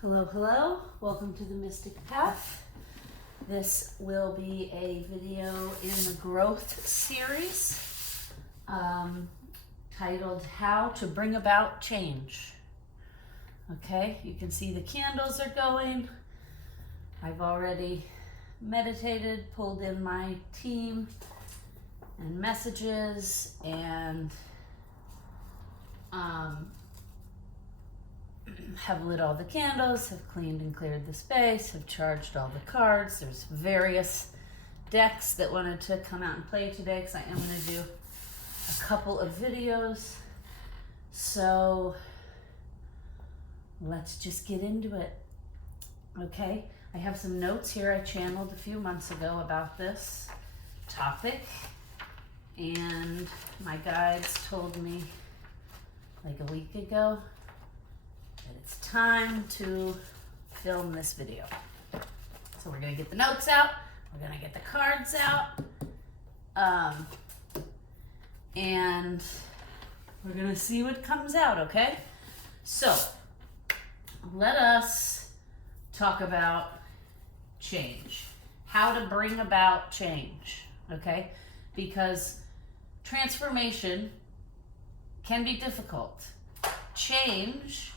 Hello, hello. Welcome to the Mystic Path. This will be a video in the growth series titled How to Bring About Change. Okay, you can see the candles are going. I've already meditated, pulled in my team and messages, and have lit all the candles, have cleaned and cleared the space, have charged all the cards. There's various decks that wanted to come out and play today because I am going to do a couple of videos. So let's just get into it. Okay, I have some notes here I channeled a few months ago about this topic, and my guides told me like a week ago that it's time to film this video. So we're gonna get the notes out, we're gonna get the cards out, and we're gonna see what comes out, okay? So let us talk about change, how to bring about change, okay? Because transformation can be difficult. Change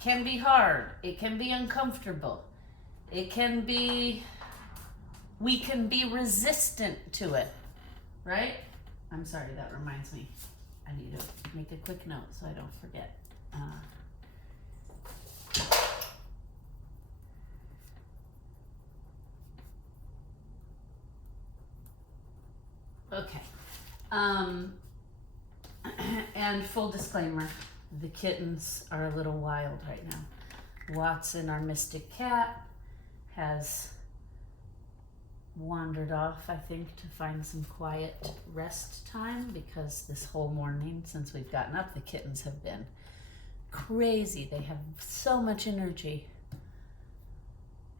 can be hard. It can be uncomfortable. It can be, we can be resistant to it, right? I'm sorry, that reminds me. I need to make a quick note so I don't forget. Okay. And full disclaimer, the kittens are a little wild right now. Watson, our mystic cat, has wandered off, I think, to find some quiet rest time, because this whole morning since we've gotten up, the kittens have been crazy. They have so much energy.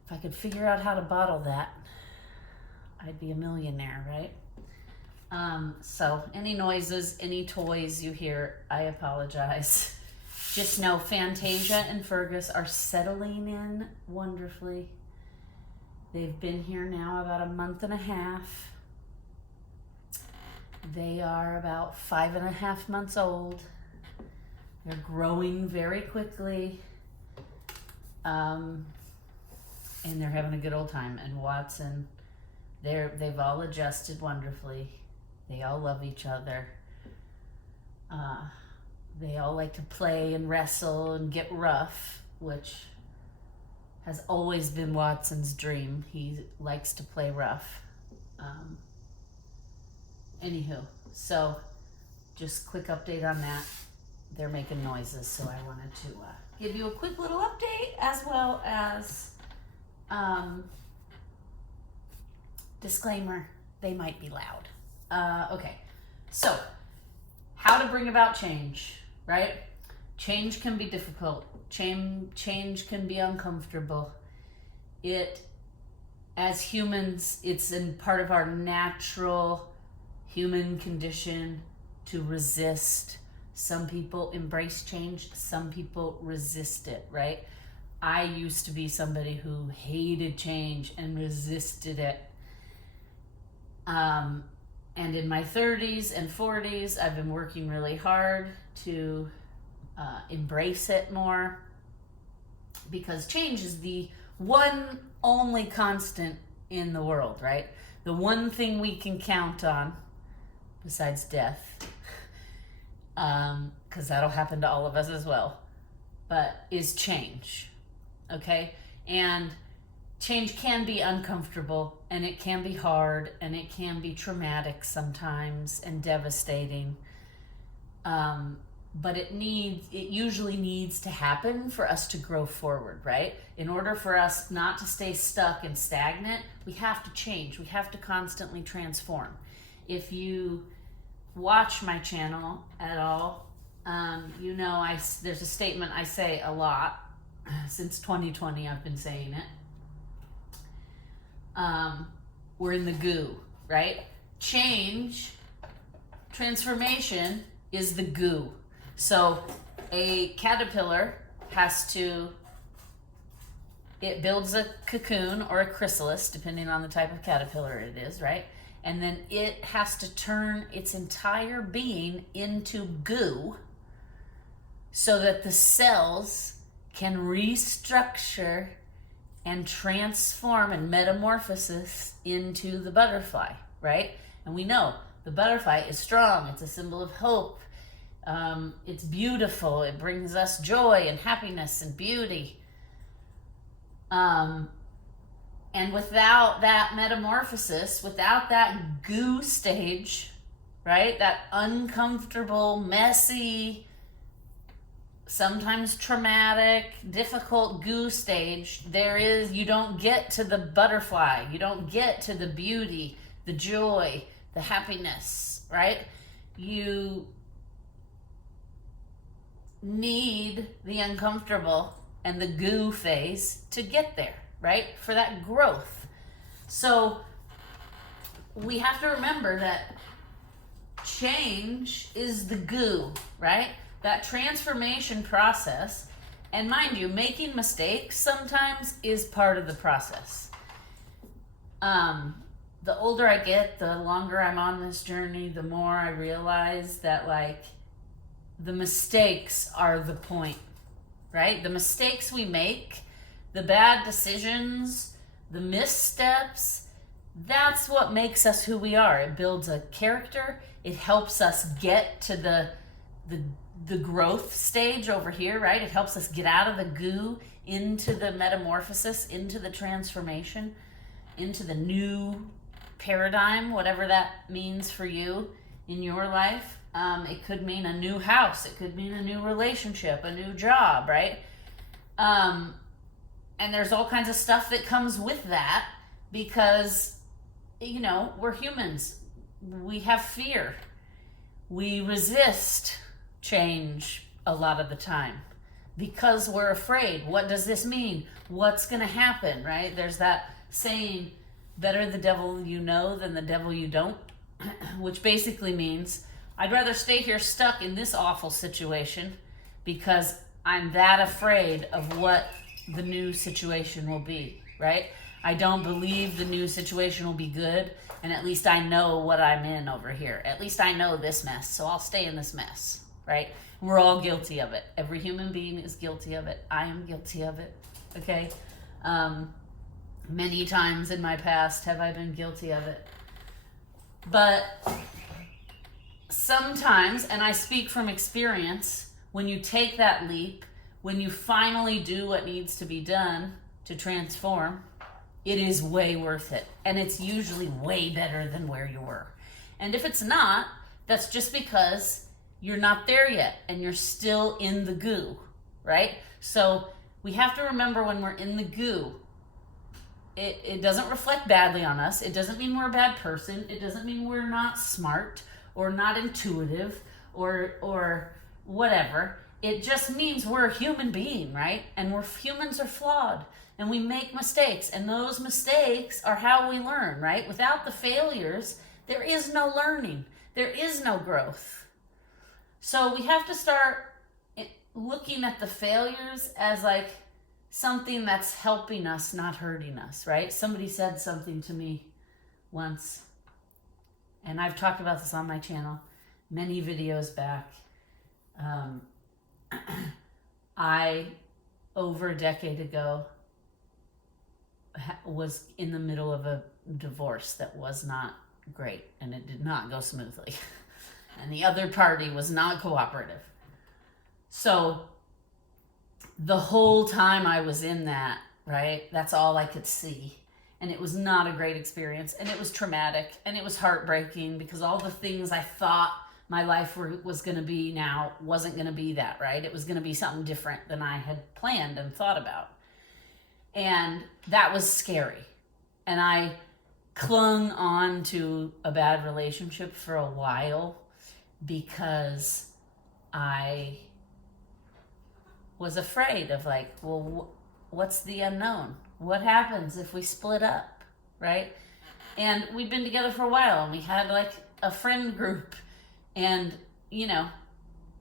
If I could figure out how to bottle that, I'd be a millionaire, right? So any noises, any toys you hear, I apologize. Just know Fantasia and Fergus are settling in wonderfully. They've been here now about a month and a half. They are about 5.5 months old. They're growing very quickly. And they're having a good old time. And Watson, they've all adjusted wonderfully. They all love each other. They all like to play and wrestle and get rough, which has always been Watson's dream. He likes to play rough. Anywho, so just quick update on that. They're making noises, so I wanted to give you a quick little update, as well as disclaimer, they might be loud. Okay, so how to bring about change, right? Change can be difficult. Change can be uncomfortable. As humans, it's in part of our natural human condition to resist. Some people embrace change, some people resist it, right? I used to be somebody who hated change and resisted it. And in my 30s and 40s, I've been working really hard to embrace it more, because change is the one only constant in the world, right? The one thing we can count on, besides death, because that'll happen to all of us as well, but is change, okay? And change can be uncomfortable, and it can be hard, and it can be traumatic sometimes and devastating. But it usually needs to happen for us to grow forward, right? In order for us not to stay stuck and stagnant, we have to change. We have to constantly transform. If you watch my channel at all, you know there's a statement I say a lot. Since 2020, I've been saying it. We're in the goo, right? Transformation is the goo. So a caterpillar has to it builds a cocoon or a chrysalis, depending on the type of caterpillar it is, right? And then it has to turn its entire being into goo so that the cells can restructure and transform and metamorphosis into the butterfly, right? And we know the butterfly is strong. It's a symbol of hope. It's beautiful. It brings us joy and happiness and beauty. And without that metamorphosis, without that goo stage, right? That uncomfortable, messy, sometimes traumatic, difficult goo stage, you don't get to the butterfly. You don't get to the beauty, the joy, the happiness, right? You need the uncomfortable and the goo phase to get there, right? For that growth. So we have to remember that change is the goo, right? That transformation process, and mind you, making mistakes sometimes is part of the process. The older I get, the longer I'm on this journey, the more I realize that, like, the mistakes are the point, right? The mistakes we make, the bad decisions, the missteps, that's what makes us who we are. It builds a character. It helps us get to the growth stage over here, right? It helps us get out of the goo into the metamorphosis, into the transformation, into the new paradigm, whatever that means for you in your life. It could mean a new house. It could mean a new relationship, a new job, right? And there's all kinds of stuff that comes with that because, you know, we're humans. We have fear. We resist change a lot of the time because we're afraid. What does this mean? What's going to happen, right? There's that saying, better the devil you know than the devil you don't, which basically means I'd rather stay here stuck in this awful situation because I'm that afraid of what the new situation will be, right? I don't believe the new situation will be good, and at least I know what I'm in over here. At least I know this mess, so I'll stay in this mess, right? We're all guilty of it. Every human being is guilty of it. I am guilty of it, okay? Many times in my past have I been guilty of it. But sometimes, and I speak from experience, when you take that leap, when you finally do what needs to be done to transform, it is way worth it. And it's usually way better than where you were. And if it's not, that's just because you're not there yet and you're still in the goo, right? So we have to remember when we're in the goo, it doesn't reflect badly on us. It doesn't mean we're a bad person. It doesn't mean we're not smart or not intuitive or whatever. It just means we're a human being, right? And humans are flawed and we make mistakes, and those mistakes are how we learn, right? Without the failures, there is no learning. There is no growth. So we have to start looking at the failures as like something that's helping us, not hurting us, right? Somebody said something to me once, and I've talked about this on my channel many videos back. I, over a decade ago, was in the middle of a divorce that was not great, and it did not go smoothly. And the other party was not cooperative. So the whole time I was in that, right, that's all I could see. And it was not a great experience, and it was traumatic, and it was heartbreaking because all the things I thought my life was going to be now wasn't going to be that, right? It was going to be something different than I had planned and thought about. And that was scary. And I clung on to a bad relationship for a while because I was afraid of, like, well, what's the unknown? What happens if we split up, right? And we'd been together for a while, and we had like a friend group, and, you know,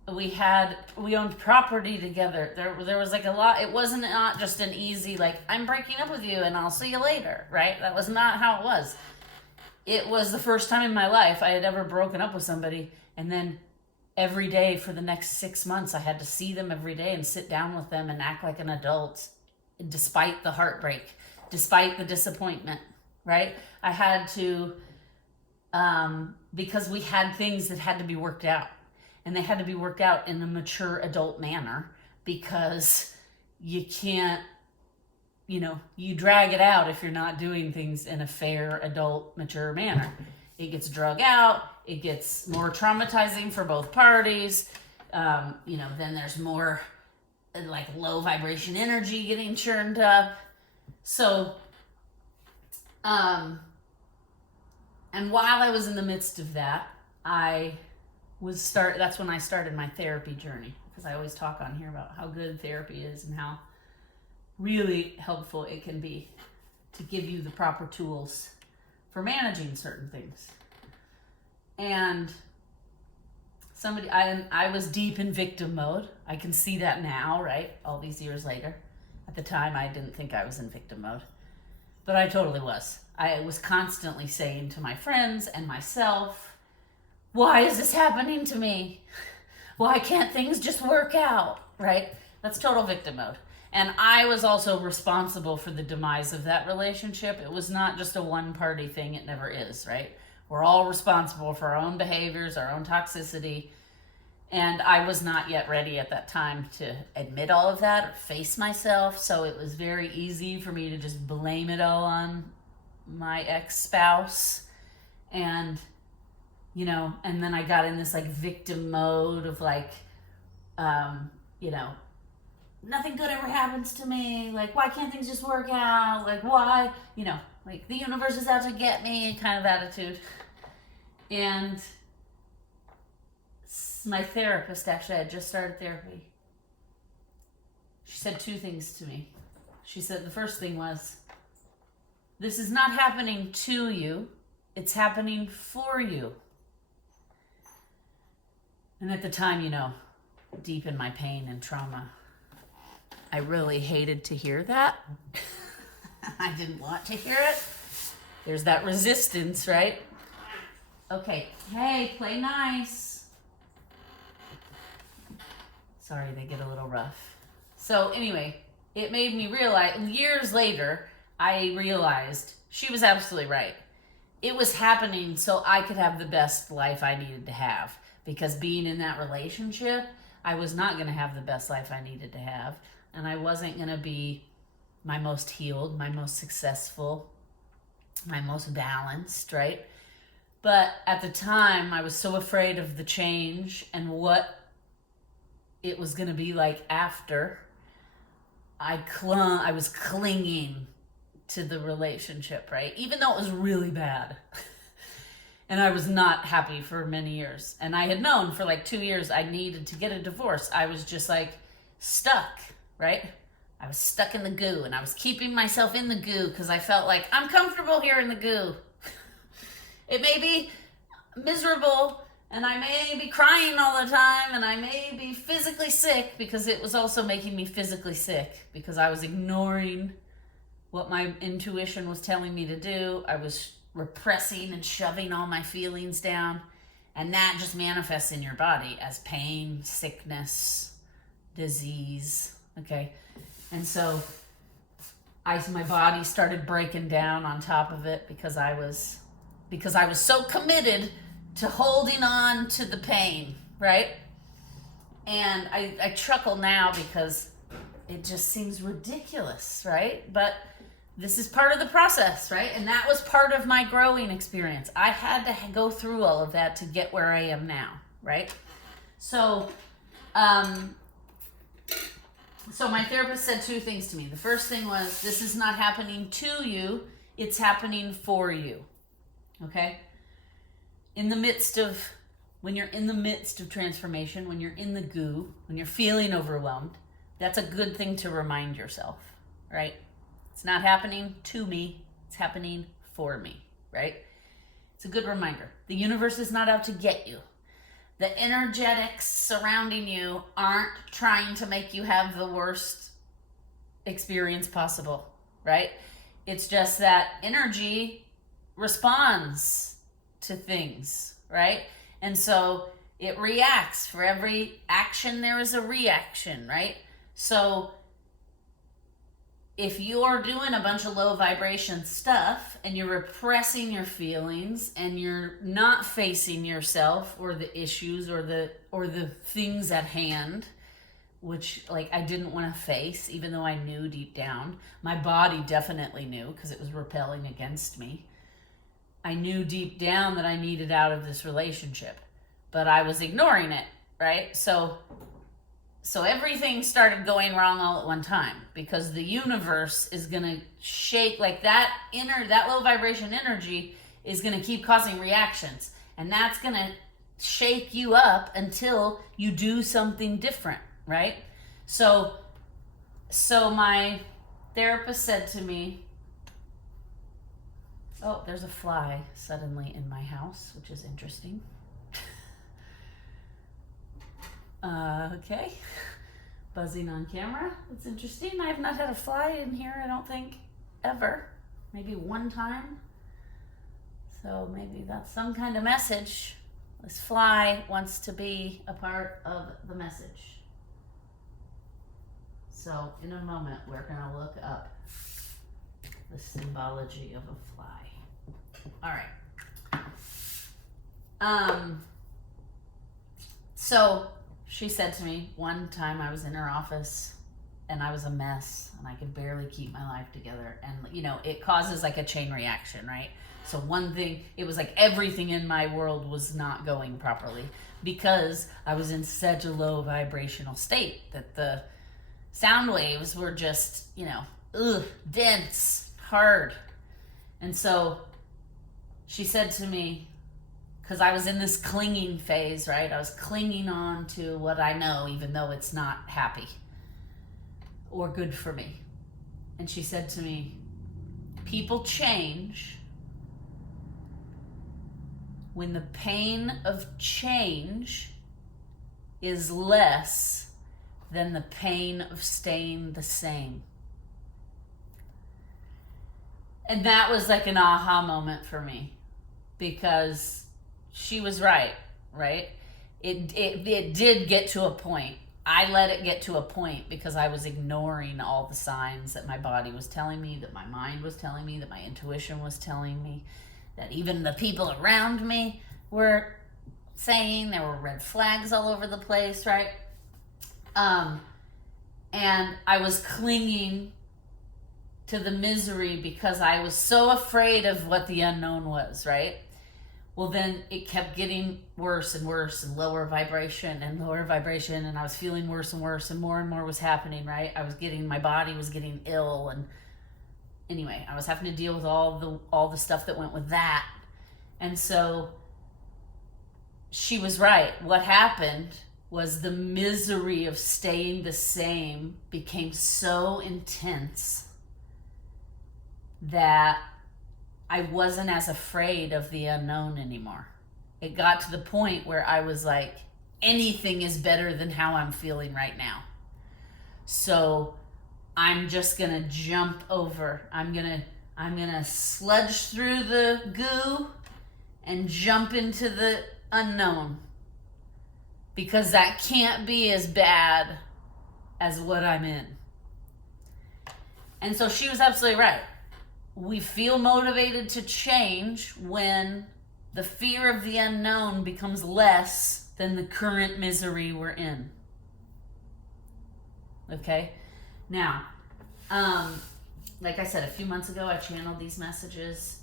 we owned property together. There was like a lot. It wasn't not just an easy like I'm breaking up with you and I'll see you later, right? That was not how it was. It was the first time in my life I had ever broken up with somebody, and then every day for the next 6 months I had to see them every day and sit down with them and act like an adult, despite the heartbreak, despite the disappointment, right? I had to, because we had things that had to be worked out. And they had to be worked out in a mature adult manner, because you can't, you drag it out if you're not doing things in a fair, adult, mature manner. It gets drug out. It gets more traumatizing for both parties. Then there's more like low vibration energy getting churned up. So, and while I was in the midst of that, that's when I started my therapy journey, because I always talk on here about how good therapy is and how really helpful it can be to give you the proper tools for managing certain things. And I was deep in victim mode. I can see that now, right? All these years later. At the time, I didn't think I was in victim mode, but I totally was. I was constantly saying to my friends and myself, why is this happening to me? Why can't things just work out, right? That's total victim mode. And I was also responsible for the demise of that relationship. It was not just a one-party thing. It never is, right? We're all responsible for our own behaviors, our own toxicity. And I was not yet ready at that time to admit all of that or face myself. So it was very easy for me to just blame it all on my ex-spouse. And and then I got in this like victim mode of like, nothing good ever happens to me. Like, why can't things just work out? Like, why, like the universe is out to get me kind of attitude. And my therapist, actually, I just started therapy. She said 2 things to me. She said the first thing was, this is not happening to you. It's happening for you. And at the time, deep in my pain and trauma, I really hated to hear that. I didn't want to hear it. There's that resistance, right? Okay, hey, play nice. Sorry, they get a little rough. So anyway, it made me realize, years later, I realized she was absolutely right. It was happening so I could have the best life I needed to have. Because being in that relationship, I was not going to have the best life I needed to have. And I wasn't going to be my most healed, my most successful, my most balanced, right? But at the time, I was so afraid of the change and what it was going to be like after. I was clinging to the relationship, right? Even though it was really bad. And I was not happy for many years. And I had known for like 2 years I needed to get a divorce. I was just like stuck, right? I was stuck in the goo, and I was keeping myself in the goo because I felt like I'm comfortable here in the goo. It may be miserable, and I may be crying all the time, and I may be physically sick, because it was also making me physically sick because I was ignoring what my intuition was telling me to do. I was repressing and shoving all my feelings down, and that just manifests in your body as pain, sickness, disease, okay? And so my body started breaking down on top of it because I was so committed to holding on to the pain, right? And I chuckle now because it just seems ridiculous, right? But this is part of the process, right? And that was part of my growing experience. I had to go through all of that to get where I am now, right? So my therapist said 2 things to me. The first thing was, this is not happening to you, it's happening for you, okay? When you're in the midst of transformation, when you're in the goo, when you're feeling overwhelmed, that's a good thing to remind yourself, right? It's not happening to me, it's happening for me, right? It's a good reminder. The universe is not out to get you. The energetics surrounding you aren't trying to make you have the worst experience possible, right? It's just that energy responds to things, right? And so it reacts. For every action, there is a reaction, right? So if you're doing a bunch of low vibration stuff and you're repressing your feelings and you're not facing yourself or the issues or the things at hand, which like I didn't want to face, even though I knew deep down, my body definitely knew because it was repelling against me. I knew deep down that I needed out of this relationship, but I was ignoring it, right? So everything started going wrong all at one time because the universe is going to shake, like that low vibration energy is going to keep causing reactions, and that's going to shake you up until you do something different, right? So my therapist said to me, oh, there's a fly suddenly in my house, which is interesting. Okay. Buzzing on camera. That's interesting. I have not had a fly in here, I don't think, ever. Maybe one time. So maybe that's some kind of message. This fly wants to be a part of the message. So in a moment, we're going to look up the symbology of a fly. All right. So she said to me one time, I was in her office and I was a mess and I could barely keep my life together. And, you know, it causes like a chain reaction, right? So one thing, it was like everything in my world was not going properly because I was in such a low vibrational state that the sound waves were just, you know, dense, hard. And so she said to me, because I was in this clinging phase, right? I was clinging on to what I know, even though it's not happy or good for me. And she said to me, people change when the pain of change is less than the pain of staying the same. And that was like an aha moment for me because she was right? It did get to a point. I let it get to a point because I was ignoring all the signs that my body was telling me, that my mind was telling me, that my intuition was telling me, that even the people around me were saying. There were red flags all over the place, right? And I was clinging to the misery because I was so afraid of what the unknown was, right? Well, then it kept getting worse and worse and lower vibration, and I was feeling worse and worse, and more was happening, right? My body was getting ill, and anyway, I was having to deal with all the stuff that went with that. And so she was right. What happened was the misery of staying the same became so intense that I wasn't as afraid of the unknown anymore. It got to the point where I was like, anything is better than how I'm feeling right now. So I'm just gonna jump over. I'm gonna sludge through the goo and jump into the unknown, because that can't be as bad as what I'm in. And so she was absolutely right. We feel motivated to change when the fear of the unknown becomes less than the current misery we're in. Okay? Now, like I said, a few months ago, I channeled these messages.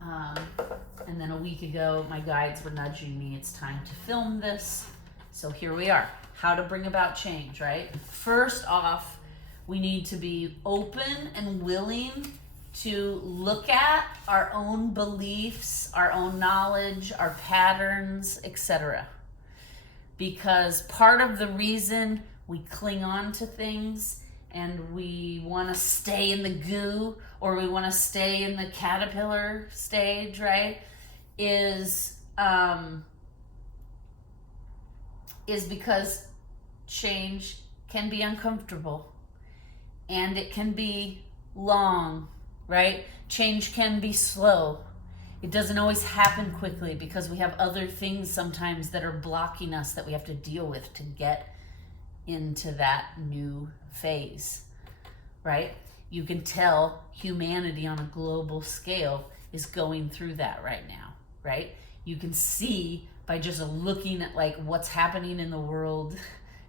And then a week ago, my guides were nudging me, it's time to film this. So here we are. How to bring about change, right? First off, we need to be open and willing to look at our own beliefs, our own knowledge, our patterns, etc. Because part of the reason we cling on to things and we want to stay in the goo, or we want to stay in the caterpillar stage, right, is is because change can be uncomfortable and it can be long, right? Change can be slow. It doesn't always happen quickly because we have other things sometimes that are blocking us that we have to deal with to get into that new phase, right? You can tell humanity on a global scale is going through that right now, right? You can see by just looking at like what's happening in the world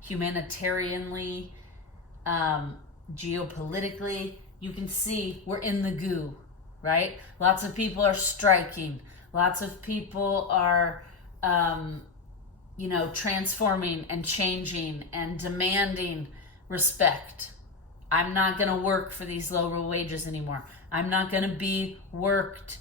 humanitarianly, geopolitically, you can see we're in the goo, right? Lots of people are striking. Lots of people are, transforming and changing and demanding respect. I'm not going to work for these lower wages anymore. I'm not going to be worked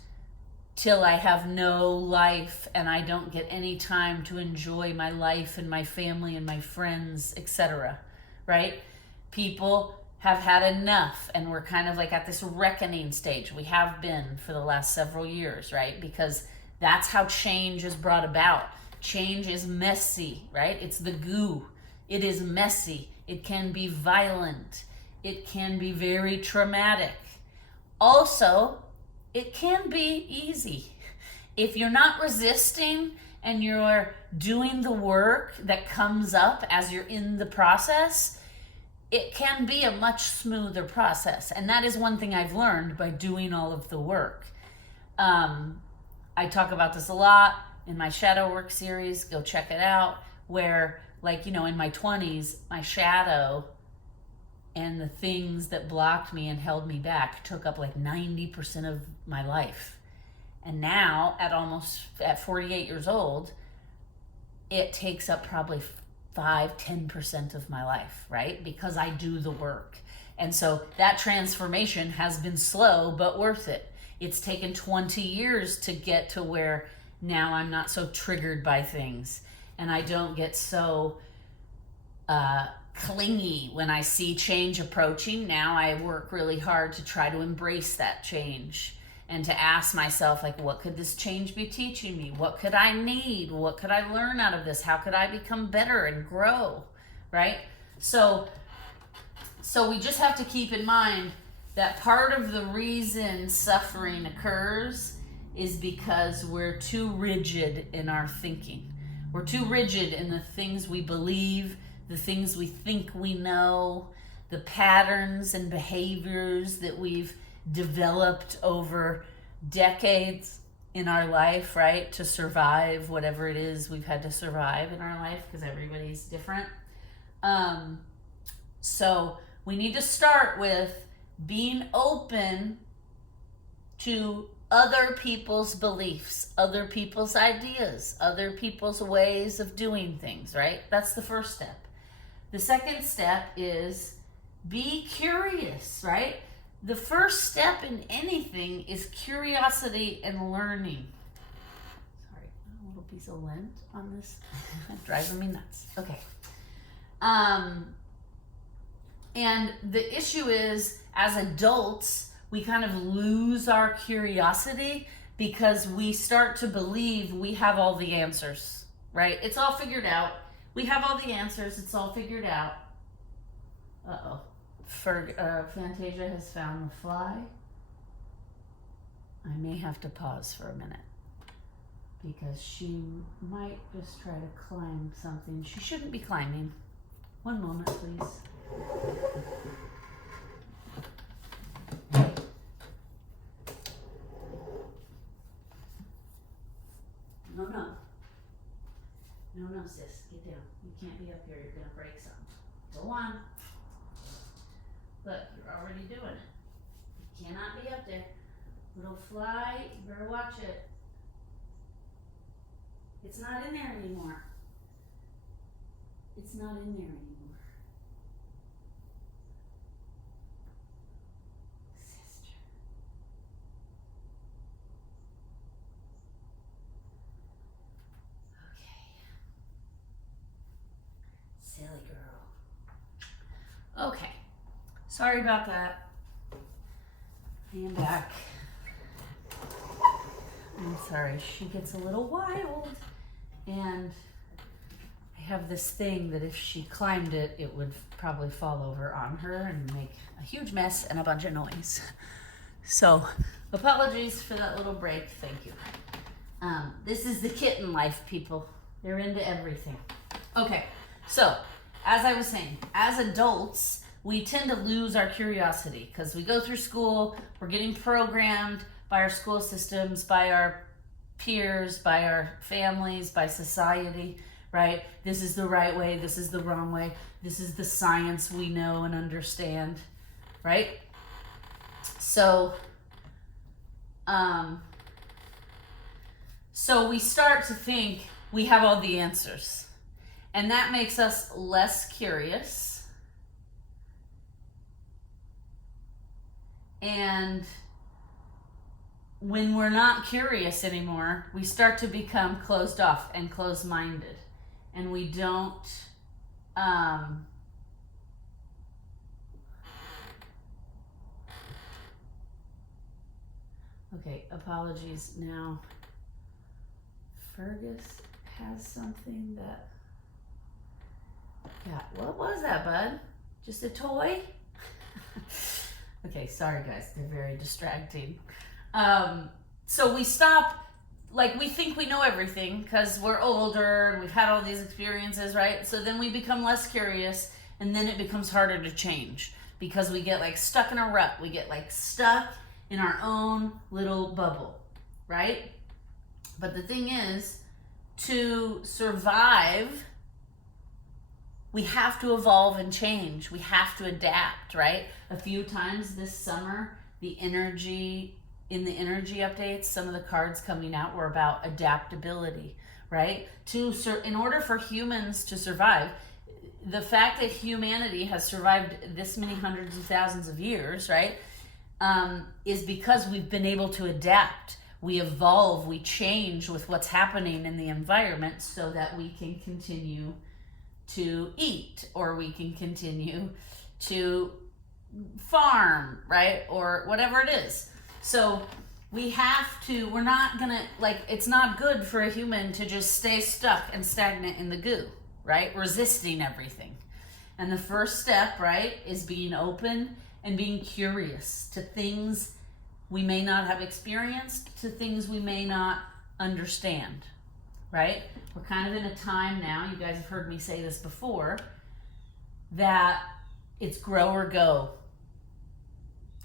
till I have no life and I don't get any time to enjoy my life and my family and my friends, etc. Right? People have had enough, and we're kind of like at this reckoning stage. We have been for the last several years, right? Because that's how change is brought about. Change is messy, right? It's the goo. It is messy. It can be violent. It can be very traumatic. Also, it can be easy. If you're not resisting and you're doing the work that comes up as you're in the process, it can be a much smoother process. And that is one thing I've learned by doing all of the work. I talk about this a lot in my shadow work series. Go check it out. Where, in my 20s, my shadow and the things that blocked me and held me back took up 90% of my life. And now, at 48 years old, it takes up probably 5-10% of my life, right? Because I do the work. And so that transformation has been slow, but worth it. It's taken 20 years to get to where now I'm not so triggered by things. And I don't get so clingy when I see change approaching. Now I work really hard to try to embrace that change and to ask myself, what could this change be teaching me? What could I need? What could I learn out of this? How could I become better and grow, right? So we just have to keep in mind that part of the reason suffering occurs is because we're too rigid in our thinking. We're too rigid in the things we believe, the things we think we know, the patterns and behaviors that we've developed over decades in our life, right? To survive whatever it is we've had to survive in our life, because everybody's different. So we need to start with being open to other people's beliefs, other people's ideas, other people's ways of doing things, right? That's the first step. The second step is be curious, right? The first step in anything is curiosity and learning. Sorry, a little piece of lint on this. Driving me nuts. Okay. And the issue is, as adults, we kind of lose our curiosity because we start to believe we have all the answers, right? It's all figured out. We have all the answers. It's all figured out. Uh-oh. Fantasia has found the fly. I may have to pause for a minute because she might just try to climb something she shouldn't be climbing. One moment, please. No, sis, get down. You can't be up here. You're going to break something. Go on. Look, you're already doing it. You cannot be up there. Little fly, you better watch it. It's not in there anymore. It's not in there anymore. Sister. Okay. Silly girl. Okay. Sorry about that. I am back. I'm sorry, she gets a little wild and I I have this thing that if she climbed it, it would probably fall over on her and make a huge mess and a bunch of noise. So, apologies for that little break. Thank you. This is the kitten life, people. They're into everything. Okay, so as I was saying, as adults, we tend to lose our curiosity because we go through school, we're getting programmed by our school systems, by our peers, by our families, by society, right? This is the right way, this is the wrong way, this is the science we know and understand, right? So, so we start to think we have all the answers, and that makes us less curious, and when we're not curious anymore, we start to become closed off and closed-minded, and we don't okay, apologies. Now Fergus has something that, yeah, what was that, bud? Just a toy? Okay, sorry guys, they're very distracting. So we stop, like, we think we know everything because we're older and we've had all these experiences, right? So then we become less curious, and then it becomes harder to change because we get like stuck in a rut. We get like stuck in our own little bubble, right? But the thing is, to survive, we have to evolve and change. We have to adapt, right? A few times this summer, in the energy updates, some of the cards coming out were about adaptability, right? In order for humans to survive, the fact that humanity has survived this many hundreds of thousands of years, right, is because we've been able to adapt. We evolve, we change with what's happening in the environment so that we can continue to eat, or we can continue to farm, right? Or whatever it is. So we're not gonna, like, it's not good for a human to just stay stuck and stagnant in the goo, right? Resisting everything. And the first step, right, is being open and being curious to things we may not have experienced, to things we may not understand, right? We're kind of in a time now, you guys have heard me say this before, that it's grow or go.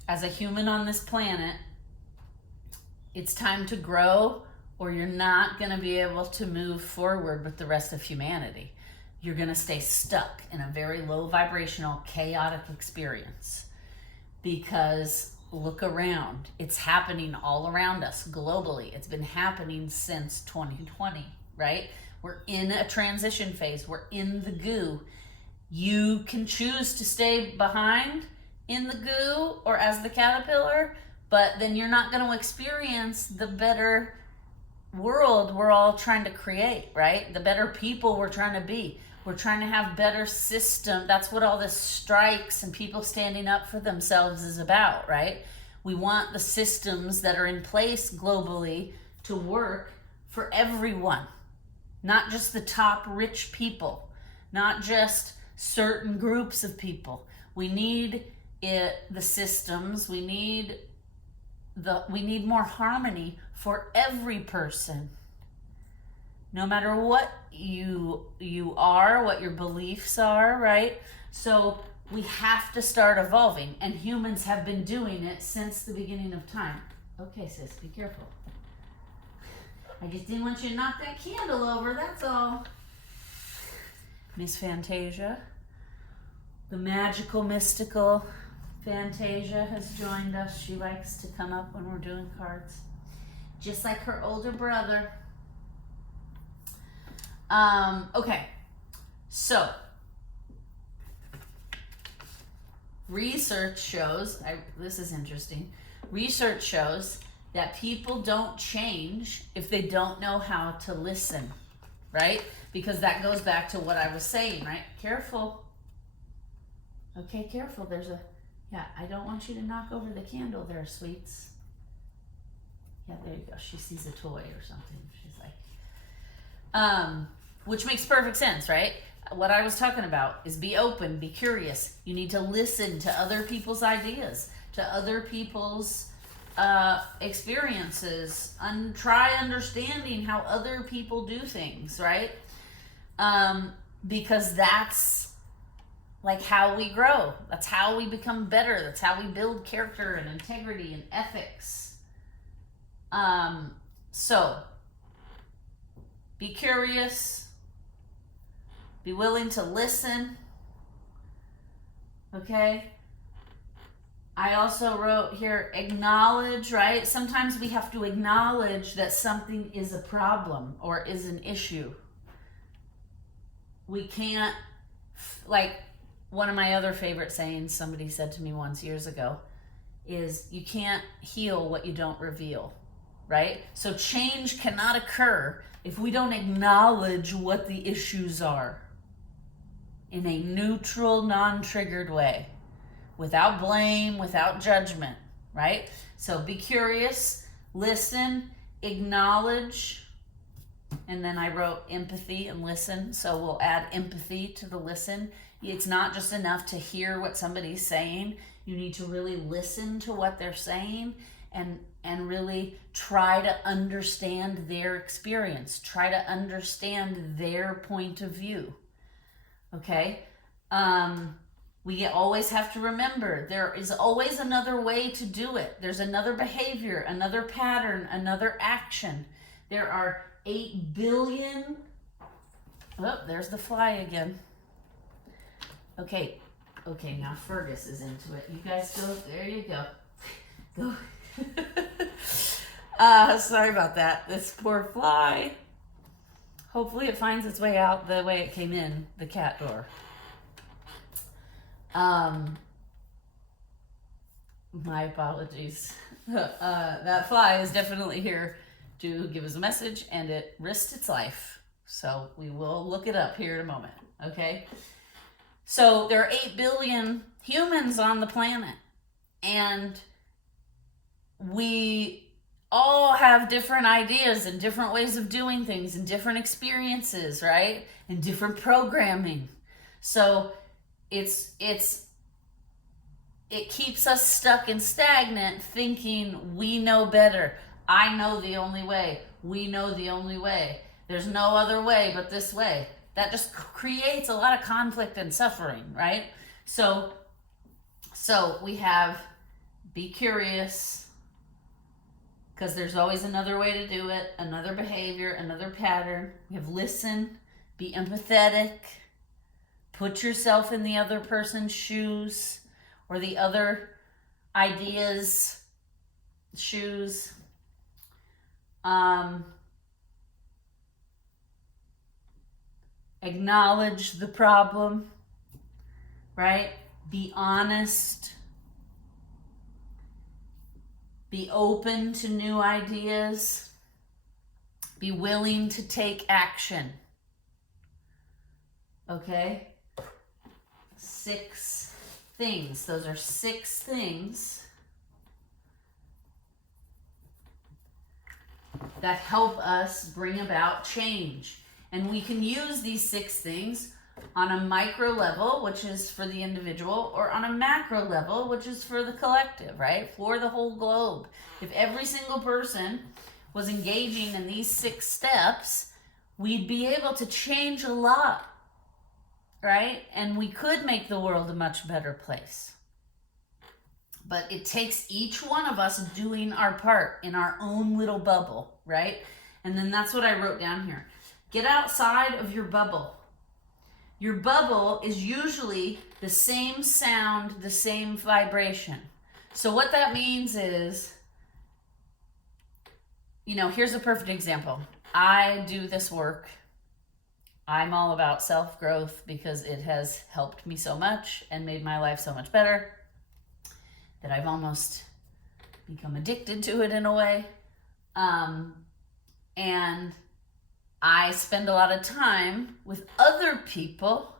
As a human on this planet, it's time to grow, or you're not going to be able to move forward with the rest of humanity. You're going to stay stuck in a very low vibrational, chaotic experience. Because look around, it's happening all around us globally. It's been happening since 2020, right? We're in a transition phase. We're in the goo. You can choose to stay behind in the goo or as the caterpillar, but then you're not going to experience the better world we're all trying to create, right? The better people we're trying to be. We're trying to have better system. That's what all this strikes and people standing up for themselves is about, right? We want the systems that are in place globally to work for everyone, not just the top rich people, not just certain groups of people. We need the systems. We need more harmony for every person, no matter what you are, what your beliefs are, right? So we have to start evolving, and humans have been doing it since the beginning of time. Okay, sis, be careful. I just didn't want you to knock that candle over, that's all. Miss Fantasia, the magical, mystical Fantasia has joined us. She likes to come up when we're doing cards, just like her older brother. Okay, so research shows, this is interesting, research shows that people don't change if they don't know how to listen, right? Because that goes back to what I was saying, right? Careful. Okay, careful. Yeah, I don't want you to knock over the candle there, sweets. Yeah, there you go. She sees a toy or something. She's like, which makes perfect sense, right? What I was talking about is be open, be curious. You need to listen to other people's ideas, to other people's experiences, and try understanding how other people do things, right? Because that's like how we grow. That's how we become better. That's how we build character and integrity and ethics. So be curious, be willing to listen. Okay? I also wrote here, acknowledge, right? Sometimes we have to acknowledge that something is a problem or is an issue. We can't, like, one of my other favorite sayings somebody said to me once years ago is, you can't heal what you don't reveal, right? So change cannot occur if we don't acknowledge what the issues are in a neutral, non-triggered way, without blame, without judgment, right? So be curious, listen, acknowledge, and then I wrote empathy and listen, so we'll add empathy to the listen. It's not just enough to hear what somebody's saying. You need to really listen to what they're saying and really try to understand their experience. Try to understand their point of view. Okay? We always have to remember there is always another way to do it. There's another behavior, another pattern, another action. There are 8 billion. Oh, there's the fly again. Okay, now Fergus is into it. You guys go, there you go. Go. Sorry about that. This poor fly. Hopefully it finds its way out the way it came in, the cat door. My apologies. That fly is definitely here to give us a message, and it risked its life. So we will look it up here in a moment, okay? So there are 8 billion humans on the planet, and we all have different ideas and different ways of doing things and different experiences, right? And different programming. So it keeps us stuck and stagnant, thinking we know better. I know the only way. We know the only way. There's no other way but this way. That just creates a lot of conflict and suffering, right? So we have be curious, because there's always another way to do it, another behavior, another pattern. We have listen, be empathetic, put yourself in the other person's shoes or the other idea's shoes. Acknowledge the problem, right? Be honest. Be open to new ideas. Be willing to take action. Okay? 6 things. Those are 6 things that help us bring about change. And we can use these 6 things on a micro level, which is for the individual, or on a macro level, which is for the collective, right? For the whole globe. If every single person was engaging in these 6 steps, we'd be able to change a lot, right? And we could make the world a much better place. But it takes each one of us doing our part in our own little bubble, right? And then that's what I wrote down here. Get outside of your bubble. Your bubble is usually the same sound, the same vibration. So what that means is, here's a perfect example. I do this work. I'm all about self-growth because it has helped me so much and made my life so much better that I've almost become addicted to it in a way. And I spend a lot of time with other people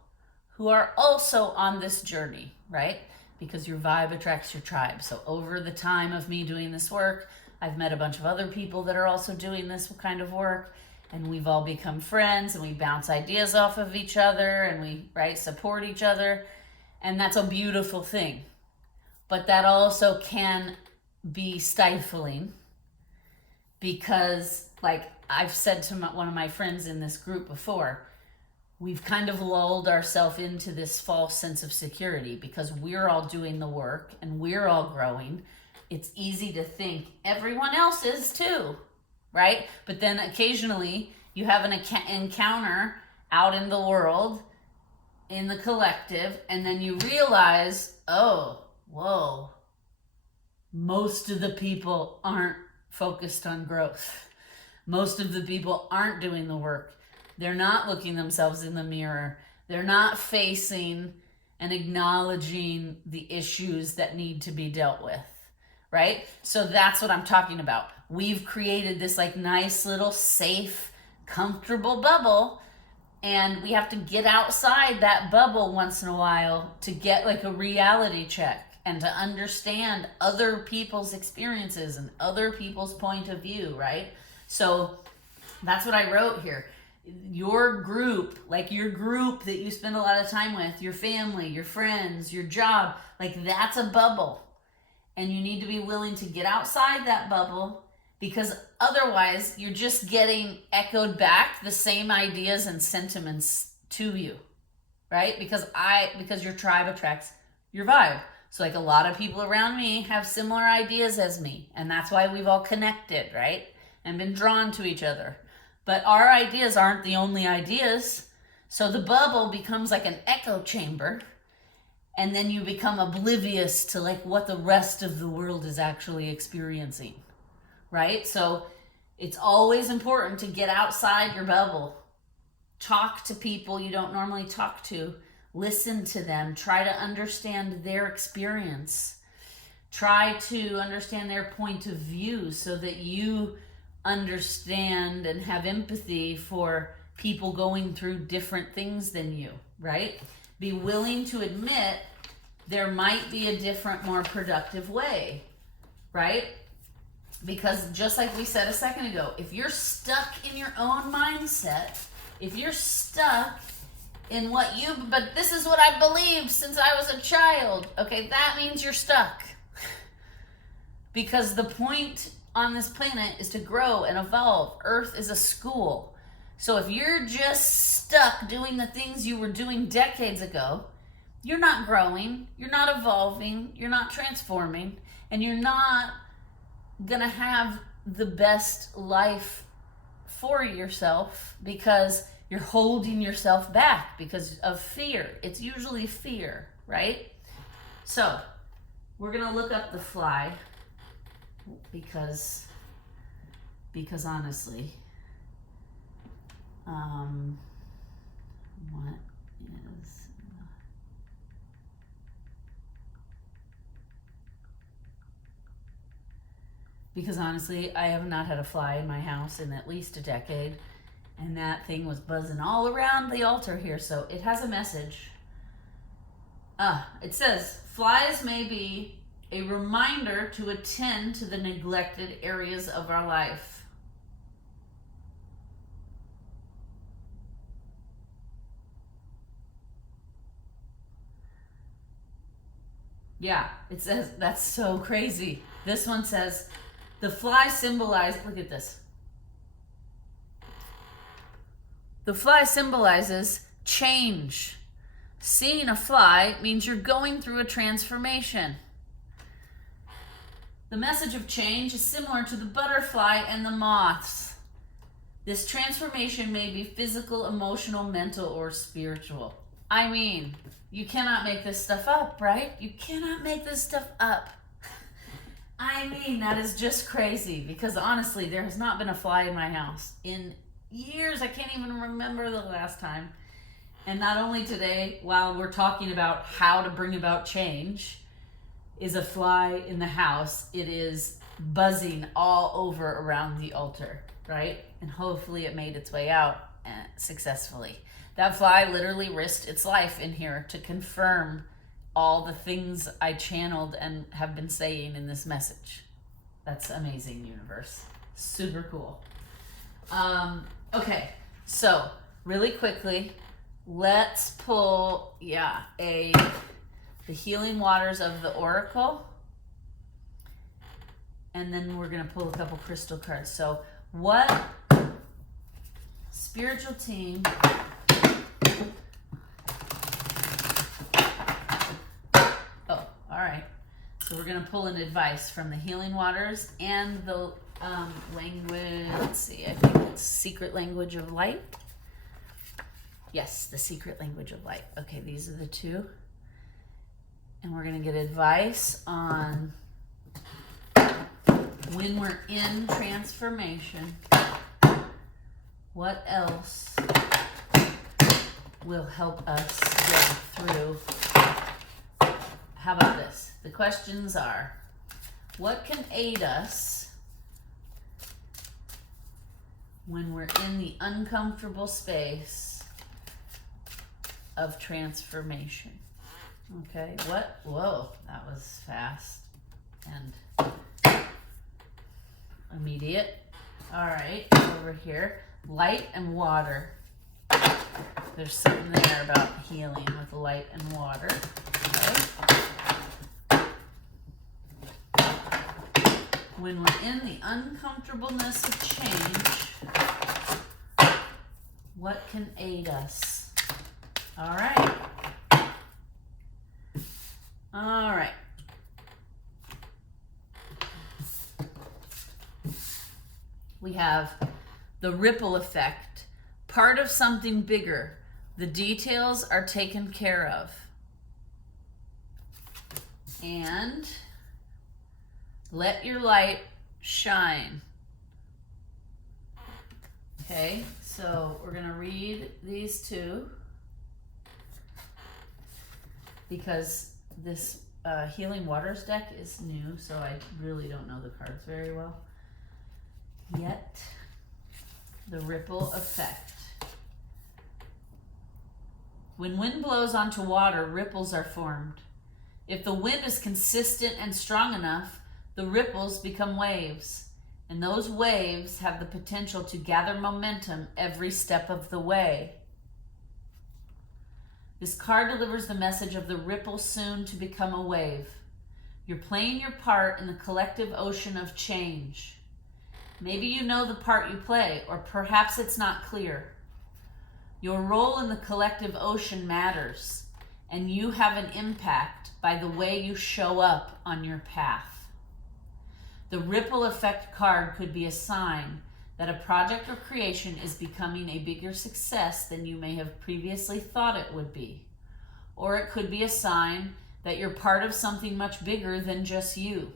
who are also on this journey, right? Because your vibe attracts your tribe. So over the time of me doing this work, I've met a bunch of other people that are also doing this kind of work. and we've all become friends, and we bounce ideas off of each other, and we, right, support each other. And that's a beautiful thing. But that also can be stifling, because, like I've said to one of my friends in this group before, we've kind of lulled ourselves into this false sense of security because we're all doing the work and we're all growing. It's easy to think everyone else is too, right? But then occasionally you have an encounter out in the world, in the collective, and then you realize, oh, whoa, most of the people aren't focused on growth. Most of the people aren't doing the work. They're not looking themselves in the mirror. They're not facing and acknowledging the issues that need to be dealt with, right? So that's what I'm talking about. We've created this like nice little safe, comfortable bubble, and we have to get outside that bubble once in a while to get like a reality check and to understand other people's experiences and other people's point of view, right? So that's what I wrote here. Your group, like your group that you spend a lot of time with, your family, your friends, your job, like that's a bubble. And you need to be willing to get outside that bubble, because otherwise you're just getting echoed back the same ideas and sentiments to you, right? Because your tribe attracts your vibe. So like a lot of people around me have similar ideas as me, and that's why we've all connected, right? And been drawn to each other. But our ideas aren't the only ideas. So the bubble becomes like an echo chamber, and then you become oblivious to like what the rest of the world is actually experiencing, right? So it's always important to get outside your bubble. Talk to people you don't normally talk to. Listen to them. Try to understand their experience. Try to understand their point of view so that you understand and have empathy for people going through different things than you, right? Be willing to admit there might be a different, more productive way, right? Because just like we said a second ago, if you're stuck in your own mindset, if you're stuck in but this is what I believed since I was a child, okay, that means you're stuck. Because the point on this planet is to grow and evolve. Earth is a school. So if you're just stuck doing the things you were doing decades ago, you're not growing, you're not evolving, you're not transforming, and you're not gonna have the best life for yourself because you're holding yourself back because of fear. It's usually fear, right? So we're gonna look up the fly because honestly, what is because honestly, I have not had a fly in my house in at least a decade, and that thing was buzzing all around the altar here, so it has a message. It says, flies may be a reminder to attend to the neglected areas of our life. Yeah, it says, that's so crazy. This one says, the fly symbolizes, look at this. The fly symbolizes change. Seeing a fly means you're going through a transformation. The message of change is similar to the butterfly and the moths. This transformation may be physical, emotional, mental, or spiritual. I mean, you cannot make this stuff up, right? You cannot make this stuff up. I mean, that is just crazy, because honestly, there has not been a fly in my house in years. I can't even remember the last time. And not only today, while we're talking about how to bring about change, is a fly in the house. It is buzzing all over around the altar, right? And hopefully it made its way out successfully. That fly literally risked its life in here to confirm all the things I channeled and have been saying in this message. That's amazing, universe. Super cool. Okay, so really quickly, let's pull, the healing waters of the oracle. And then we're going to pull a couple crystal cards. So what spiritual team all right. So we're going to pull an advice from the healing waters and the language. Let's see. I think it's secret language of light. Yes, the secret language of light. Okay, these are the two. And we're going to get advice on when we're in transformation, what else will help us get through. How about this? The questions are, what can aid us when we're in the uncomfortable space of transformation? Okay, what? Whoa, that was fast and immediate. All right, over here, light and water. There's something there about healing with light and water. Okay. When we're in the uncomfortableness of change, what can aid us? All right. All right. We have the ripple effect, part of something bigger. The details are taken care of. And let your light shine. Okay, so we're going to read these two because this Healing Waters deck is new, so I really don't know the cards very well yet. The ripple effect. When wind blows onto water, ripples are formed. If the wind is consistent and strong enough, the ripples become waves, and those waves have the potential to gather momentum every step of the way. This card delivers the message of the ripple soon to become a wave. You're playing your part in the collective ocean of change. Maybe you know the part you play, or perhaps it's not clear. Your role in the collective ocean matters, and you have an impact by the way you show up on your path. The ripple effect card could be a sign that a project or creation is becoming a bigger success than you may have previously thought it would be. Or it could be a sign that you're part of something much bigger than just you.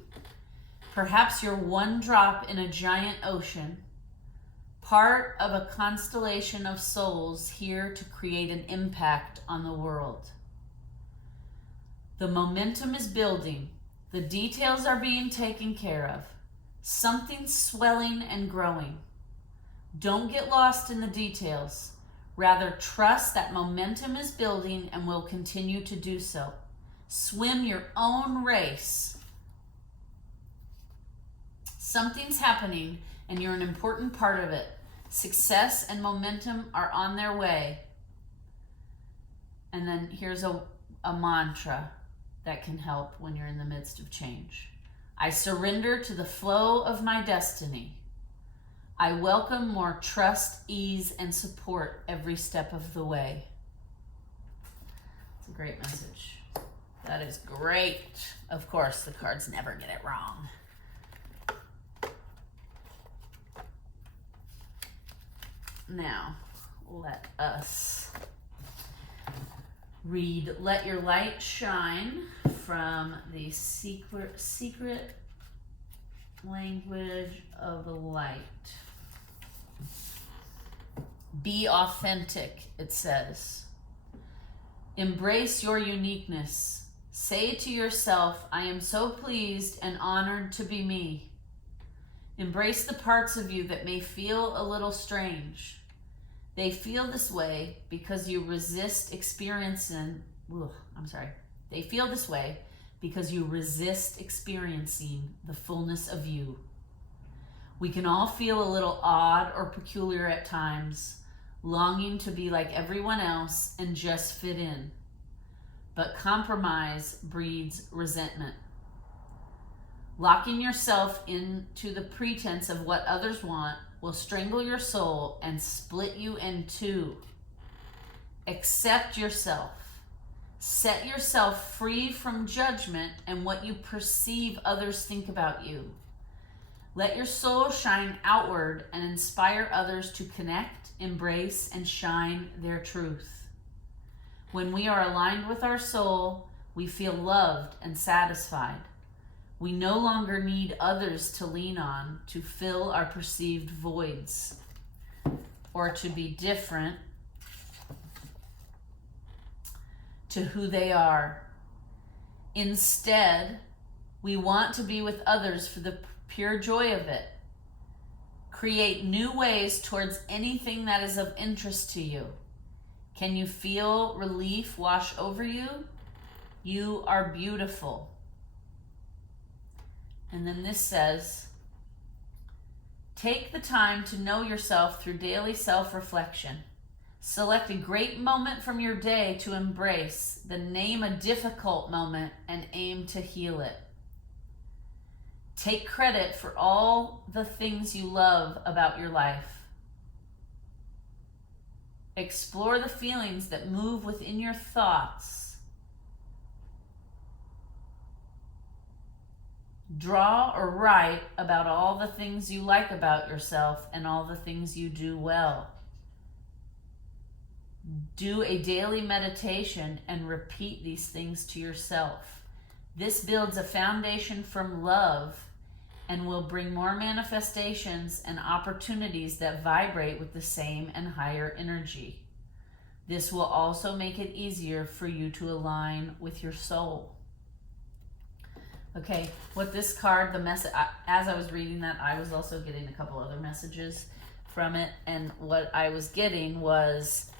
Perhaps you're one drop in a giant ocean, part of a constellation of souls here to create an impact on the world. The momentum is building. The details are being taken care of. Something's swelling and growing. Don't get lost in the details. Rather, trust that momentum is building and will continue to do so. Swim your own race. Something's happening, and you're an important part of it. Success and momentum are on their way. And then here's a mantra that can help when you're in the midst of change. I surrender to the flow of my destiny. I welcome more trust, ease, and support every step of the way. It's a great message. That is great. Of course, the cards never get it wrong. Now, let us read Let Your Light Shine from the secret language of the light. Be authentic, it says. Embrace your uniqueness. Say to yourself, I am so pleased and honored to be me. Embrace the parts of you that may feel a little strange. They feel this way because you resist experiencing, They feel this way because you resist experiencing the fullness of you. We can all feel a little odd or peculiar at times, longing to be like everyone else and just fit in. But compromise breeds resentment. Locking yourself into the pretense of what others want will strangle your soul and split you in two. Accept yourself. Set yourself free from judgment and what you perceive others think about you. Let your soul shine outward and inspire others to connect, embrace, and shine their truth. When we are aligned with our soul, we feel loved and satisfied. We no longer need others to lean on to fill our perceived voids or to be different to who they are. Instead, we want to be with others for the pure joy of it. Create new ways towards anything that is of interest to you. Can you feel relief wash over you? You are beautiful. And then this says, take the time to know yourself through daily self-reflection. Select a great moment from your day to embrace, then name a difficult moment and aim to heal it. Take credit for all the things you love about your life. Explore the feelings that move within your thoughts. Draw or write about all the things you like about yourself and all the things you do well. Do a daily meditation and repeat these things to yourself. This builds a foundation from love and will bring more manifestations and opportunities that vibrate with the same and higher energy. This will also make it easier for you to align with your soul. Okay, what this card, the message, as I was reading that, I was also getting a couple other messages from it, and what I was getting was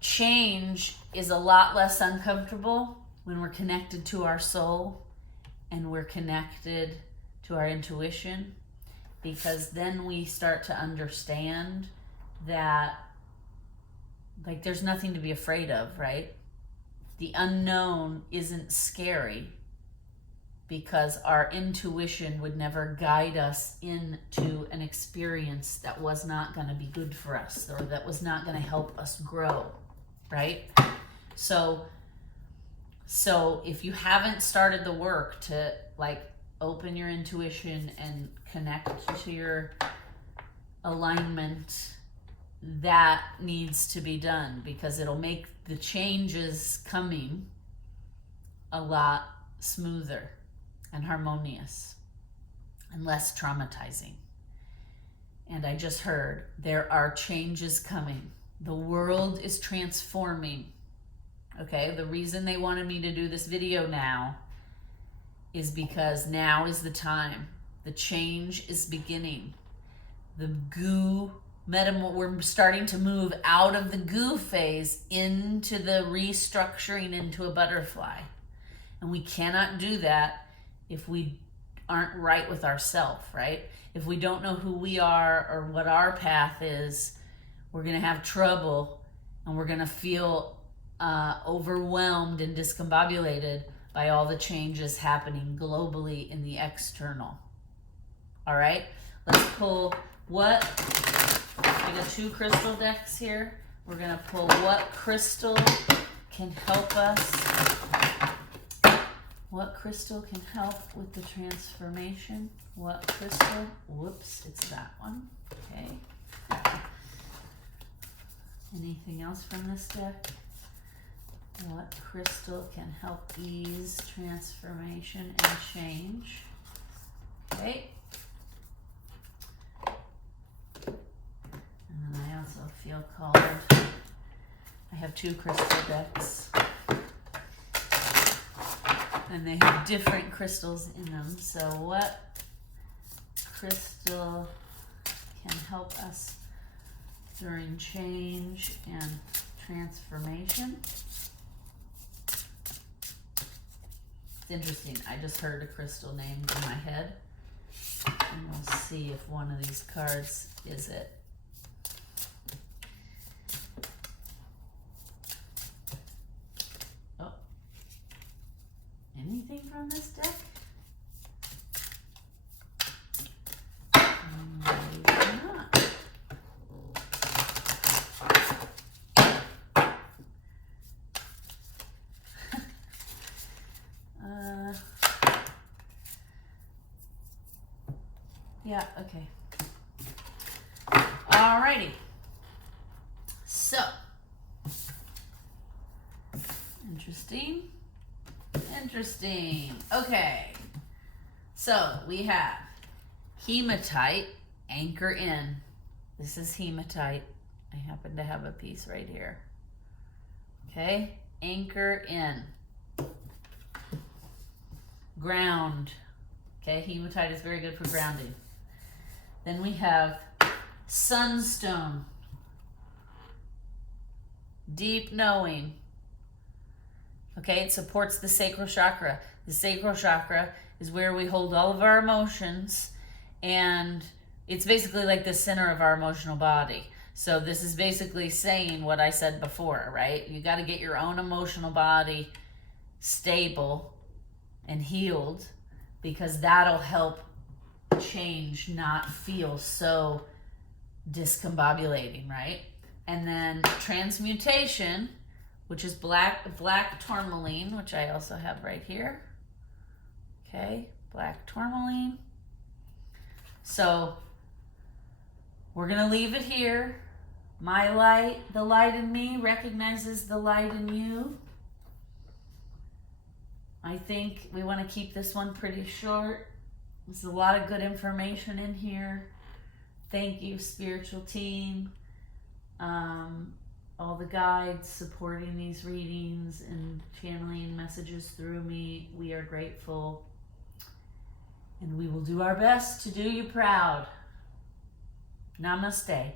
change is a lot less uncomfortable when we're connected to our soul and we're connected to our intuition, because then we start to understand that, like, there's nothing to be afraid of, right? The unknown isn't scary, because our intuition would never guide us into an experience that was not going to be good for us or that was not going to help us grow, right? So if you haven't started the work to, like, open your intuition and connect to your alignment, that needs to be done, because it'll make the changes coming a lot smoother and harmonious and less traumatizing. And I just heard there are changes coming. The world is transforming. Okay, the reason they wanted me to do this video now is because now is the time. The change is beginning. The goo we're starting to move out of the goo phase into the restructuring into a butterfly. And we cannot do that if we aren't right with ourselves, right? If we don't know who we are or what our path is, we're going to have trouble, and we're going to feel overwhelmed and discombobulated by all the changes happening globally in the external. All right, let's pull what, I got 2 crystal decks here. We're going to pull what crystal can help us. What crystal can help with the transformation? What crystal? Whoops, it's that one. Okay. Anything else from this deck? What crystal can help ease transformation and change? Okay. And then I also feel called, I have 2 crystal decks. And they have different crystals in them. So what crystal can help us during change and transformation? It's interesting. I just heard a crystal named in my head. And we'll see if one of these cards is it. Oh. Anything from this deck? Maybe not. Yeah, okay. Alrighty. So, interesting. Interesting. Okay. So, we have hematite, anchor in. This is hematite. I happen to have a piece right here. Okay. Anchor in. Ground. Okay. Hematite is very good for grounding. Then we have sunstone. Deep knowing. Okay, it supports the sacral chakra. The sacral chakra is where we hold all of our emotions, and it's basically like the center of our emotional body. So this is basically saying what I said before, right? You got to get your own emotional body stable and healed, because that'll help change, not feel so discombobulating, right? And then transmutation, which is black tourmaline, which I also have right here. Okay, black tourmaline. So we're gonna leave it here. My light, the light in me recognizes the light in you. I think we want to keep this one pretty short. There's a lot of good information in here. Thank you, spiritual team. All the guides supporting these readings and channeling messages through me. We are grateful. And we will do our best to do you proud. Namaste.